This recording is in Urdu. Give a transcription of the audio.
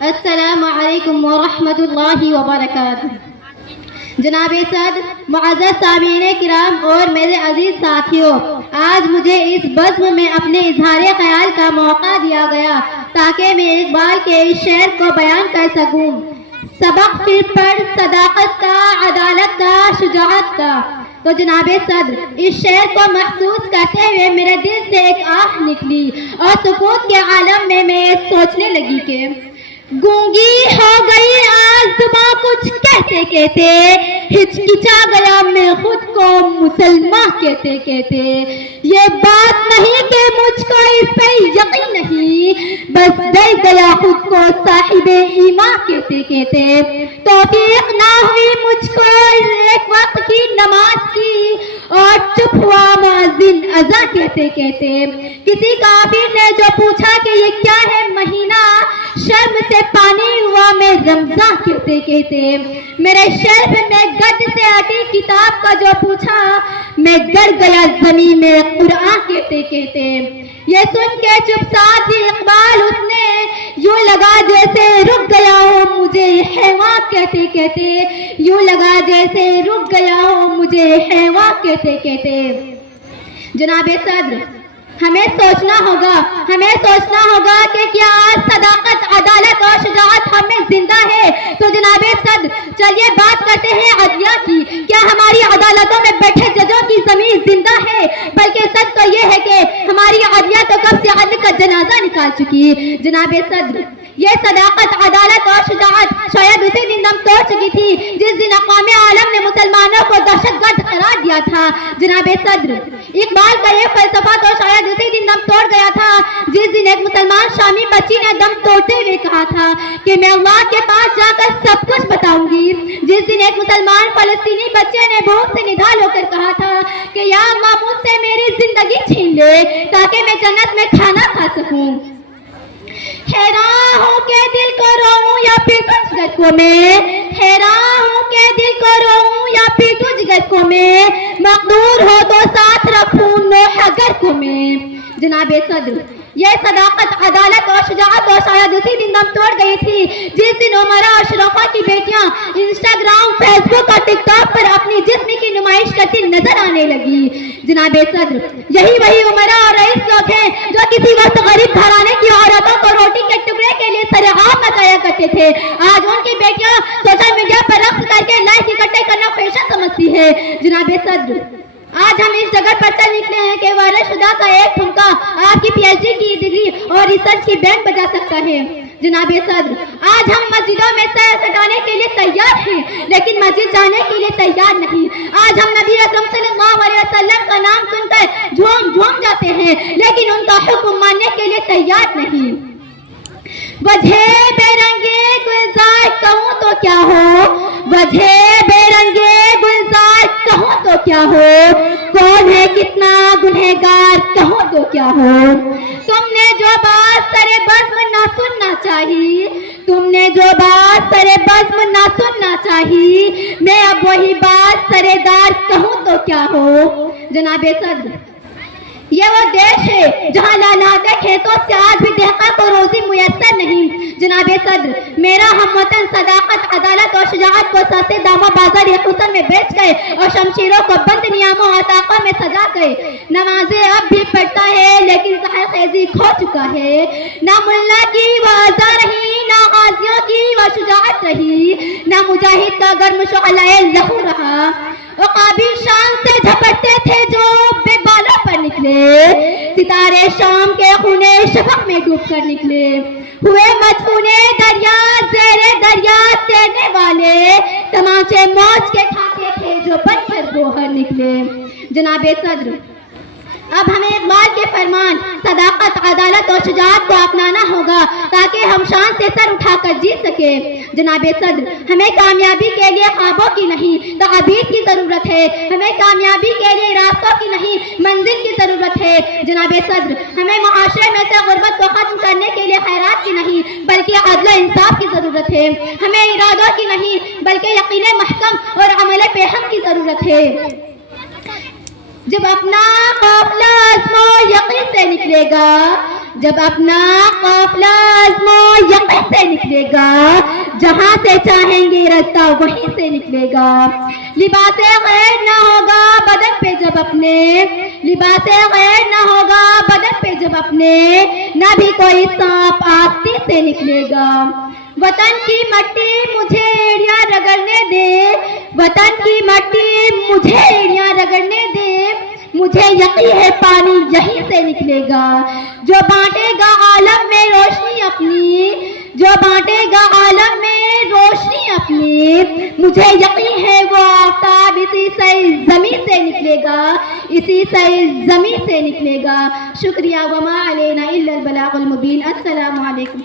السلام علیکم ورحمۃ اللہ وبرکاتہ۔ جناب صدر، معزز سامعین کرام اور میرے عزیز ساتھیوں، آج مجھے اس بزم میں اپنے اظہار خیال کا موقع دیا گیا تاکہ میں اقبال کے اس شعر کو بیان کر سکوں۔ سبق پھر پڑھ صداقت کا، عدالت کا، شجاعت کا۔ تو جناب صدر، اس شعر کو محسوس کرتے ہوئے میرے دل سے ایک آہ نکلی اور سکوت کے عالم میں میں سوچنے لگی کہ گونگی ہو گئی آج زباں کچھ کہتے کہتے، ہچکچا گیا میں خود کو مسلمان کہتے کہتے۔ یہ بات نہیں کہ مجھ کو اس پہ یقین نہیں، بس ڈر گیا خود کو صاحب ایمان کہتے کہتے۔ توفیق نہ ہوئی مجھ کو ایک وقت کی نماز کی اور چپ ہوا مؤذن اذان کہتے کہتے۔ کسی کافر نے جو پوچھا کہ یہ کیا ہے مہینہ، شرم سے پانی ہوا میں رمضان کہتے کہتے۔ میرے شرف میں گد سے اٹی کتاب کا جو پوچھا، میں گڑ گیا زمین میں قرآن کہتے کہتے۔ یہ سن کے چپ ساتھ بھی اقبال اس نے یوں لگا جیسے رک گیا ہو مجھے حیوان کہتے کہتے، یوں لگا جیسے رک گیا ہو مجھے حیوان کہتے کہتے۔ جناب صدر، ہمیں سوچنا ہوگا کہ کیا آج صداقت، عدالت اور شجاعت ہم میں زندہ ہے؟ تو جناب صدر، چلیے بات کرتے ہیں عدلیہ کی۔ کیا ہماری عدالتوں میں بیٹھے ججوں کی ضمیر زندہ ہے؟ بلکہ سچ تو یہ ہے کہ ہماری عدلیہ تو کب سے عدل کا جنازہ نکال چکی۔ جناب صدر، یہ صداقت، عدالت اور شجاعت شاید اسی دن دم توڑ چکی تھی جس دن اقوام عالم نے مسلمانوں کو دہشت گرد قرار دیا تھا۔ جناب صدر، اقبال کا یہ فلسفہ تو شاید اسی دن دم توڑ گیا تھا جس دن ایک مسلمان شامی بچی نے دم توڑتے ہوئے کہا تھا کہ میں اللہ کے پاس جا کر سب کچھ بتاؤں گی۔ جس دن ایک مسلمان فلسطینی بچے نے بھوک سے نڈال ہو کر کہا تھا کہ یا اللہ مجھ سے میری زندگی چھین لے تاکہ میں جنت میں کھانا کھا سکوں۔ حیران ہوں کہ دل کو روؤں یا پیٹوں جگر کو میں، حیران ہوں کہ دل کو روؤں یا پیٹوں جگر کو میں، مقدور ہو تو ساتھ رکھوں نوح گر کو میں۔ جناب صدر، یہ صداقت، عدالت اور شجاعت تو شاید اسی دن دم توڑ گئی تھی جس دن عمرہ اشرفہ کی بیٹیاں انسٹاگرام، فیس بک اور ٹک ٹاک پر اپنی جسم کی نمائش کرتی نظر آنے لگی۔ جناب صدر، یہی وہی عمرہ اور رئیس لوگ ہیں جو کسی وقت غریب گھرانے کی عورتوں کو روٹی کے ٹکڑے کے لیے سرعام مچایا کرتے تھے، آج ان کی بیٹیاں سوشل میڈیا پر رقص کر کے لائک اکٹھے کرنا فیشن سمجھتی ہے۔ جناب صدر، آج ہم اس جگہ پر چل نکلے ہیں کہ وارث شدہ کا ایک ٹھمکا آپ کی پی ایچ ڈی کی ڈگری اور ریسرچ کی بینڈ بجا سکتا ہے۔ جناب صدر، آج ہم مسجدوں میں سیر کٹانے کے لیے تیار ہیں لیکن مسجد جانے کے لیے تیار نہیں۔ آج ہم نبی اکرم صلی اللہ علیہ وسلم کا نام سن کر جھوم جاتے ہیں لیکن ان کا حکم ماننے کے لیے تیار نہیں۔ وجہ بے رنگے گلزار کہوں تو کیا ہو، وجہ بے رنگے گلزار کہوں تو کیا ہو، کون ہے کتنا گنہگار کہوں تو کیا ہو۔ تم نے جو بات سرے بزم نہ سننا چاہی، تم نے جو بات سرے بزم نہ سننا چاہی، میں اب وہی بات سرے دار کہوں تو کیا ہو۔ جناب صدر، یہ وہ دیش ہے جہاں لالہتے کھیتوں سے آج بھی دہقان کو روزی میسر نہیں۔ جناب صدر، میرا ہم وطن صداقت، عدالت اور شجاعت کو سستے داموں بازار حسن میں بیچ گئے اور شمشیروں کو بند نیاموں عطاقوں میں سجا گئے۔ نمازیں اب بھی پڑھتا ہے لیکن سحر خیزی کھو چکا ہے۔ نہ ملا کی وہ عزا رہی، نہ غازیوں کی وہ شجاعت رہی، نہ مجاہد کا گرم شعلۂ لہو رہا۔ عقابی شان سے جھپٹتے تھے جو بے بالوں پر نکلے، ستارے شام کے خونے شفق میں ڈوب کر نکلے، ہوئے مدفونے دریا زیر دریا تیرنے والے، تماچے موج کے کھاتے تھے جو بن کر گوہر نکلے۔ جناب صدر، اب ہمیں اقبال کے فرمان صداقت، عدالت اور شجاعت کو اپنانا ہوگا تاکہ ہم شان سے سر اٹھا کر جی سکے۔ جناب صدر، ہمیں کامیابی کے لیے خوابوں کی نہیں تعبیر کی ضرورت ہے، ہمیں کامیابی کے لیے راستوں کی نہیں منزل کی ضرورت ہے۔ جناب صدر، ہمیں معاشرے میں سے غربت کو ختم کرنے کے لیے خیرات کی نہیں بلکہ عدل و انصاف کی ضرورت ہے، ہمیں ارادوں کی نہیں بلکہ یقین محکم اور عمل پہ ہم کی ضرورت ہے۔ جب اپنا قافلہ عزم و یقین سے نکلے گا، جب اپنا قافلہ عزم و یقین سے نکلے گا، جہاں سے چاہیں گے راستہ وہیں سے نکلے گا۔ لباس غیر نہ ہوگا بدن پہ جب اپنے، لباس غیر نہ ہوگا بدن پہ جب اپنے، نہ بھی کوئی سانپ آستی سے نکلے گا۔ وطن کی مٹی مجھے ایڑیاں رگڑنے دے، وطن کی مٹی مجھے ایڑیاں رگڑنے دے، مجھے یقین ہے پانی یہیں سے نکلے گا۔ جو بانٹے گا عالم میں روشنی اپنی، جو بانٹے گا عالم میں روشنی اپنی، مجھے یقین ہے وہ آفتاب اسی سرزمین سے نکلے گا، اسی سرزمین سے نکلے گا۔ شکریہ، وما علینا الا البلاغ المبین۔ السلام علیکم۔